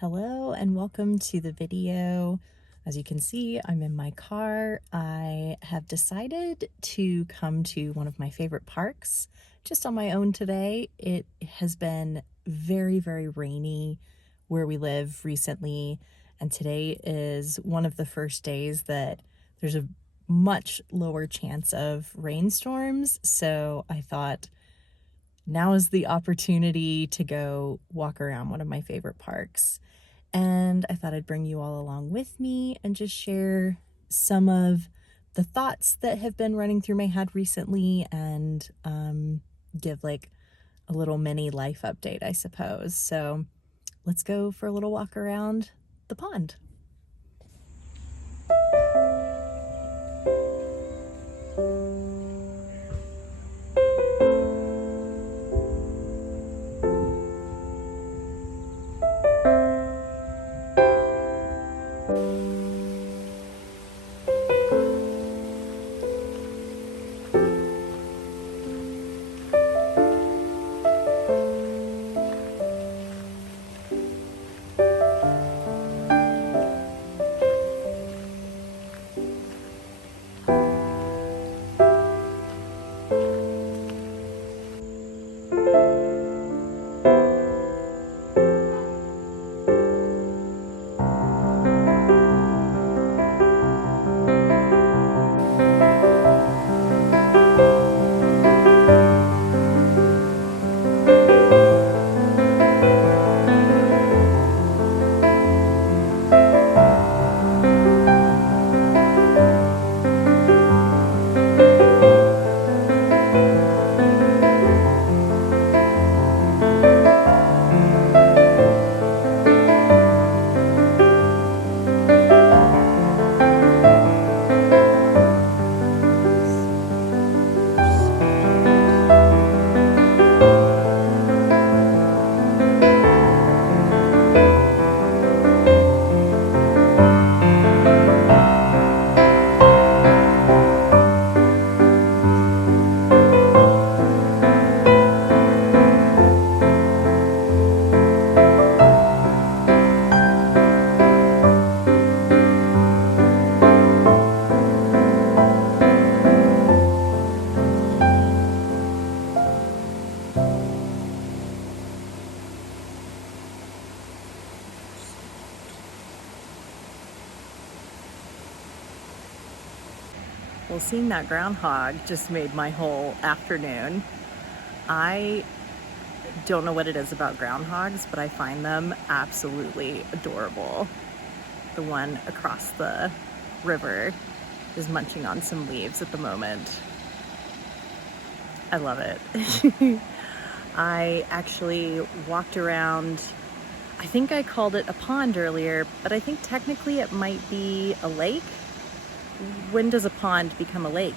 Hello and welcome to the video. As you can see, I'm in my car. I have decided to come to one of my favorite parks just on my own today. It has been very, very rainy where we live recently, and today is one of the first days that there's a much lower chance of rainstorms. So I thought now is the opportunity to go walk around one of my favorite parks. And I thought I'd bring you all along with me and just share some of the thoughts that have been running through my head recently and give like a little mini life update, I suppose. So let's go for a little walk around the pond. Well, seeing that groundhog just made my whole afternoon. I don't know what it is about groundhogs, but I find them absolutely adorable. The one across the river is munching on some leaves at the moment. I love it. I actually walked around, I think I called it a pond earlier, but I think technically it might be a lake. When does a pond become a lake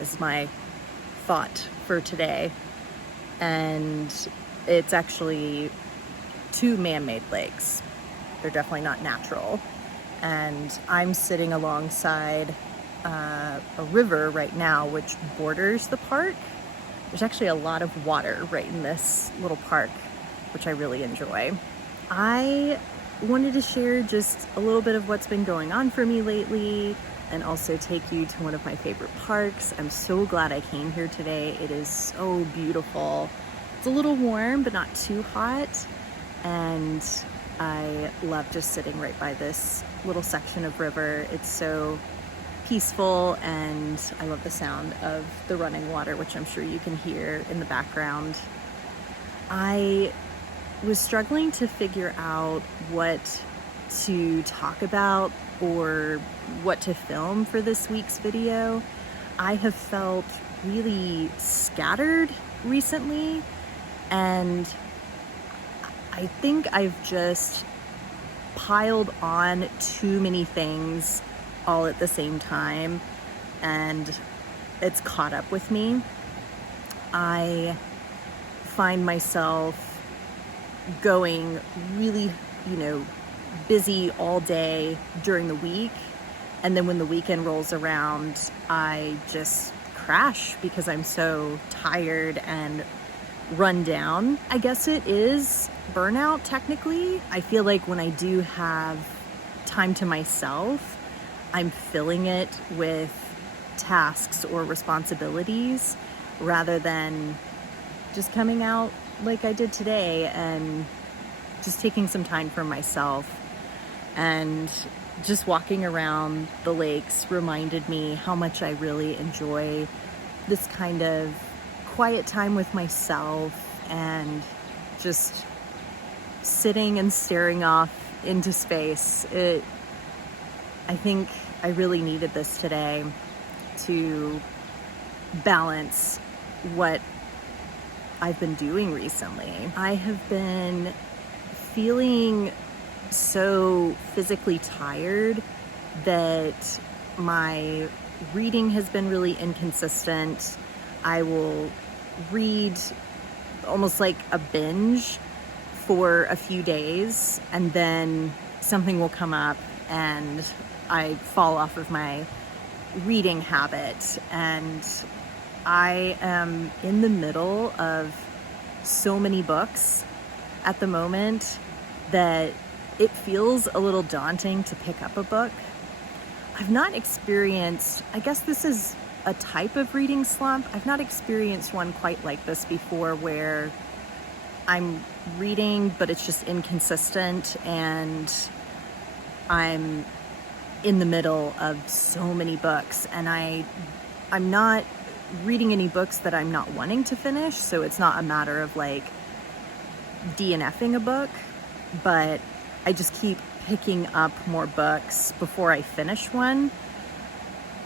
is my thought for today. And it's actually two man-made lakes. They're definitely not natural. And I'm sitting alongside a river right now which borders the park. There's actually a lot of water right in this little park, which I really enjoy. I wanted to share just a little bit of what's been going on for me lately, and also take you to one of my favorite parks. I'm so glad I came here today. It is so beautiful. It's a little warm, but not too hot. And I love just sitting right by this little section of river. It's so peaceful, and I love the sound of the running water, which I'm sure you can hear in the background. I was struggling to figure out what to talk about or what to film for this week's video. I have felt really scattered recently, and I think I've just piled on too many things all at the same time, and it's caught up with me. I find myself going really, busy all day during the week, and then when the weekend rolls around, I just crash because I'm so tired and run down. I guess it is burnout technically. I feel like when I do have time to myself, I'm filling it with tasks or responsibilities rather than just coming out like I did today and just taking some time for myself. And just walking around the lakes reminded me how much I really enjoy this kind of quiet time with myself and just sitting and staring off into space. I think I really needed this today to balance what I've been doing recently. I have been feeling so physically tired that my reading has been really inconsistent. I will read almost like a binge for a few days, and then something will come up and I fall off of my reading habit. And I am in the middle of so many books at the moment that it feels a little daunting to pick up a book. I've not experienced, I guess this is a type of reading slump. I've not experienced one quite like this before, where I'm reading but it's just inconsistent and I'm in the middle of so many books, and I'm not reading any books that I'm not wanting to finish, so it's not a matter of like DNFing a book, but I just keep picking up more books before I finish one.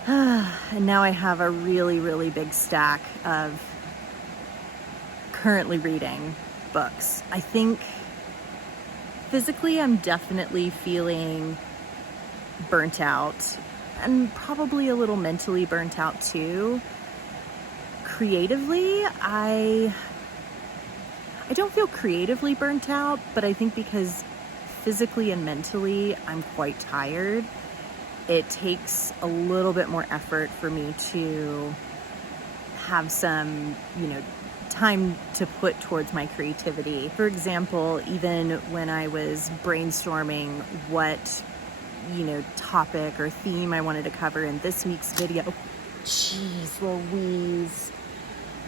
And now I have a really, really big stack of currently reading books. I think physically I'm definitely feeling burnt out, and probably a little mentally burnt out too. Creatively, I don't feel creatively burnt out, but I think because physically and mentally I'm quite tired, it takes a little bit more effort for me to have some, time to put towards my creativity. For example, even when I was brainstorming what, topic or theme I wanted to cover in this week's video, jeez Louise.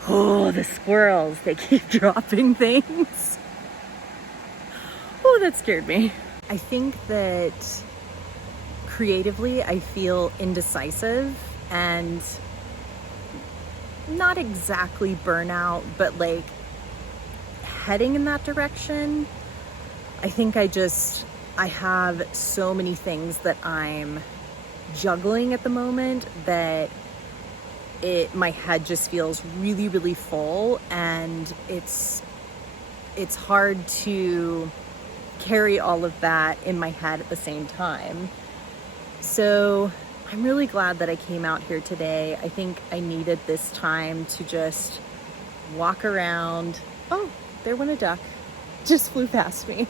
Oh, the squirrels, they keep dropping things. Oh, that scared me. I think that creatively I feel indecisive and not exactly burnout, but like heading in that direction. I think I have so many things that I'm juggling at the moment that my head just feels really, really full, and it's hard to carry all of that in my head at the same time. So I'm really glad that I came out here today. I think I needed this time to just walk around. Oh, there went a duck. Just flew past me.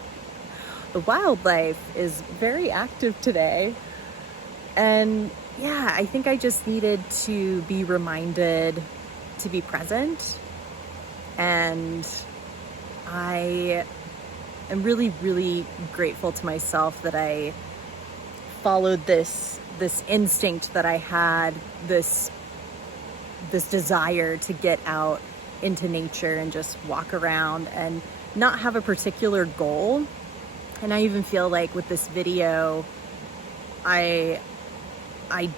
The wildlife is very active today. And yeah, I think I just needed to be reminded to be present. And I am really, really grateful to myself that I followed this instinct that I had, this desire to get out into nature and just walk around and not have a particular goal. And I even feel like with this video, I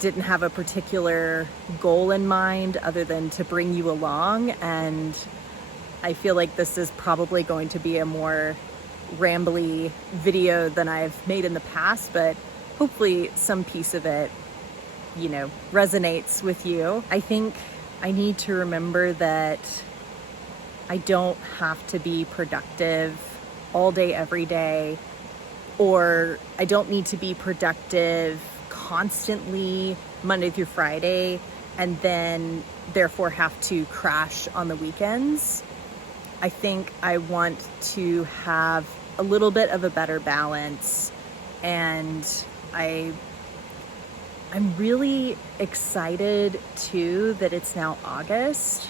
didn't have a particular goal in mind other than to bring you along. And I feel like this is probably going to be a more rambly video than I've made in the past, but hopefully some piece of it, resonates with you. I think I need to remember that I don't have to be productive all day, every day, or I don't need to be productive constantly Monday through Friday and then therefore have to crash on the weekends. I think I want to have a little bit of a better balance, and I'm really excited too that it's now August.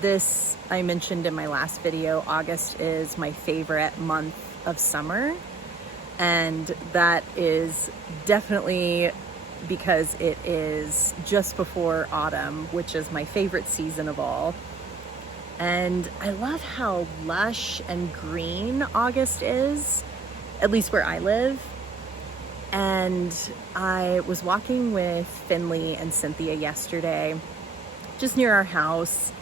This, I mentioned in my last video, August is my favorite month of summer. And that is definitely because it is just before autumn, which is my favorite season of all. And I love how lush and green August is, at least where I live. And I was walking with Finley and Cynthia yesterday, just near our house,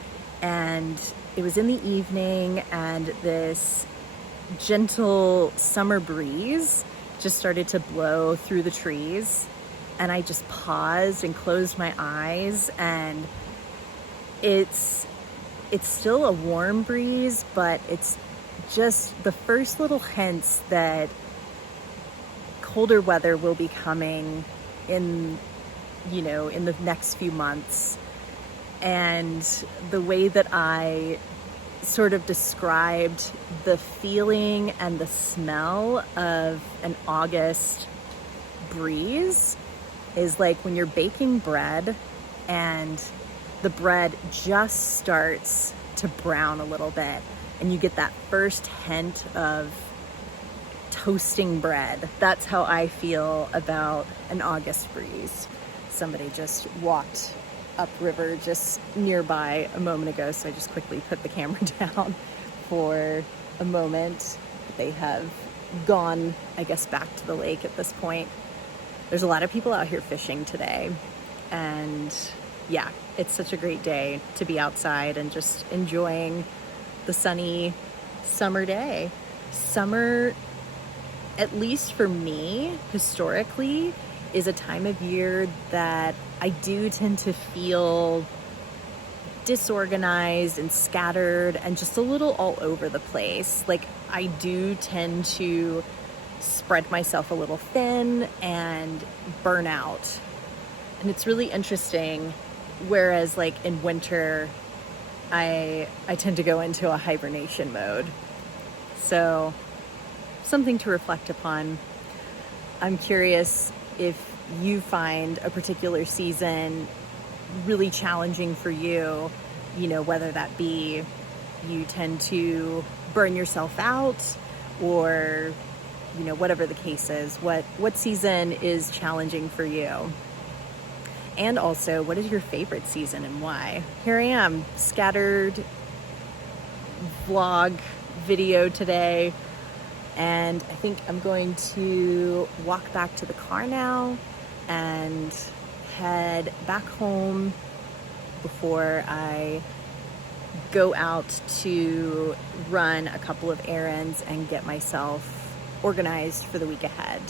and it was in the evening, and this gentle summer breeze just started to blow through the trees, and I just paused and closed my eyes, and it's still a warm breeze, but it's just the first little hints that colder weather will be coming in the next few months. And the way that I sort of described the feeling and the smell of an August breeze is like when you're baking bread and the bread just starts to brown a little bit and you get that first hint of toasting bread. That's how I feel about an August breeze. Somebody just walked upriver just nearby a moment ago, so I just quickly put the camera down for a moment. They have gone, I guess, back to the lake at this point. There's a lot of people out here fishing today, and yeah, it's such a great day to be outside and just enjoying the sunny summer day. Summer, at least for me, historically, is a time of year that I do tend to feel disorganized and scattered and just a little all over the place. Like, I do tend to spread myself a little thin and burn out. And it's really interesting, whereas like in winter, I tend to go into a hibernation mode. So, something to reflect upon. I'm curious if you find a particular season really challenging for you, whether that be you tend to burn yourself out or, whatever the case is, what season is challenging for you? And also, what is your favorite season and why? Here I am, scattered vlog video today. And I think I'm going to walk back to the car now and head back home before I go out to run a couple of errands and get myself organized for the week ahead.